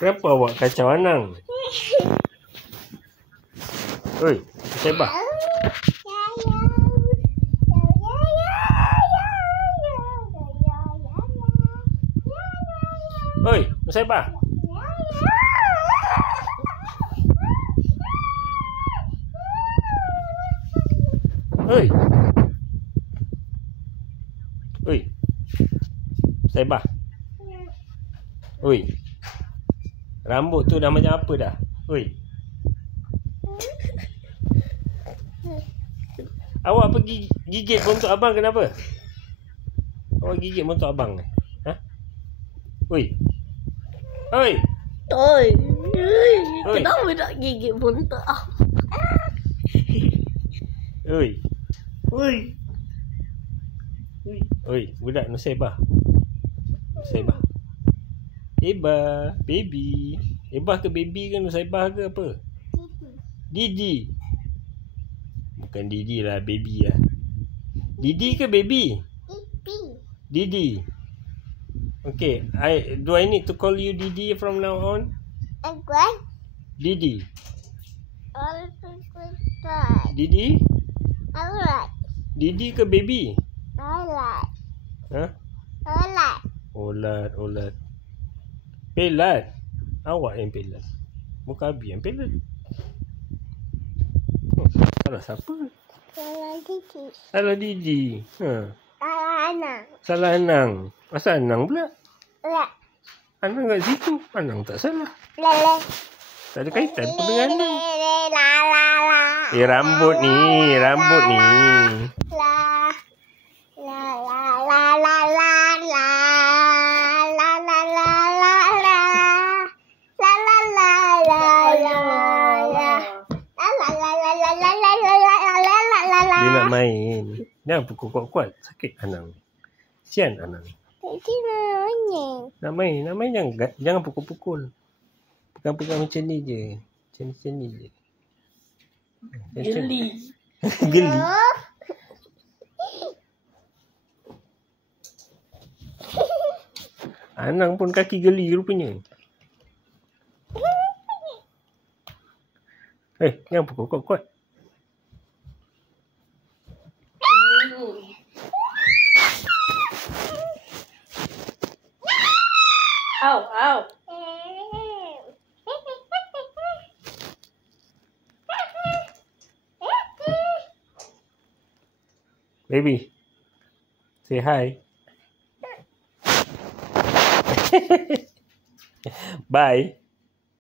Kenapa awak kacau Anang? Oi, Saibah. Oi, Saibah. Oi. Oi. Saibah. Oi. Rambut tu dah macam apa dah? Oi. Awak pergi gigit bontot abang kenapa? Awak gigit bontot abang ni? Ha? Oi. Oi. Oi. Oi. Kenapa nak gigit bontot? Oi. Oi. Oi, budak Nusaibah. Nusaibah. Eba, baby. Ebah ke baby ke Nusaibah ke apa? Didi. Bukan Didi lah, baby lah. Didi ke baby? Didi. Okay, do I need to call you Didi from now on? Didi. Didi? Didi ke baby? Ha? Olat. Pelat. Awak yang pelat. Bukan Abi yang pelat. Salah siapa? Salah Didi. Ha. Salah Anang. Asal Anang pula? Anang kat situ. Anang tak salah. Tak ada kaitan pun dengan Anang. Rambut ni. Dia nak main. Jangan pukul kuat-kuat. Sakit Anang. Sian Anang. Nak main jangan pukul-pukul. Pegang-pegang macam ni je. Macam ni je. Geli. Geli. Anang pun kaki geli rupanya. Jangan pukul kuat-kuat. Au. Baby, say hi. Bye.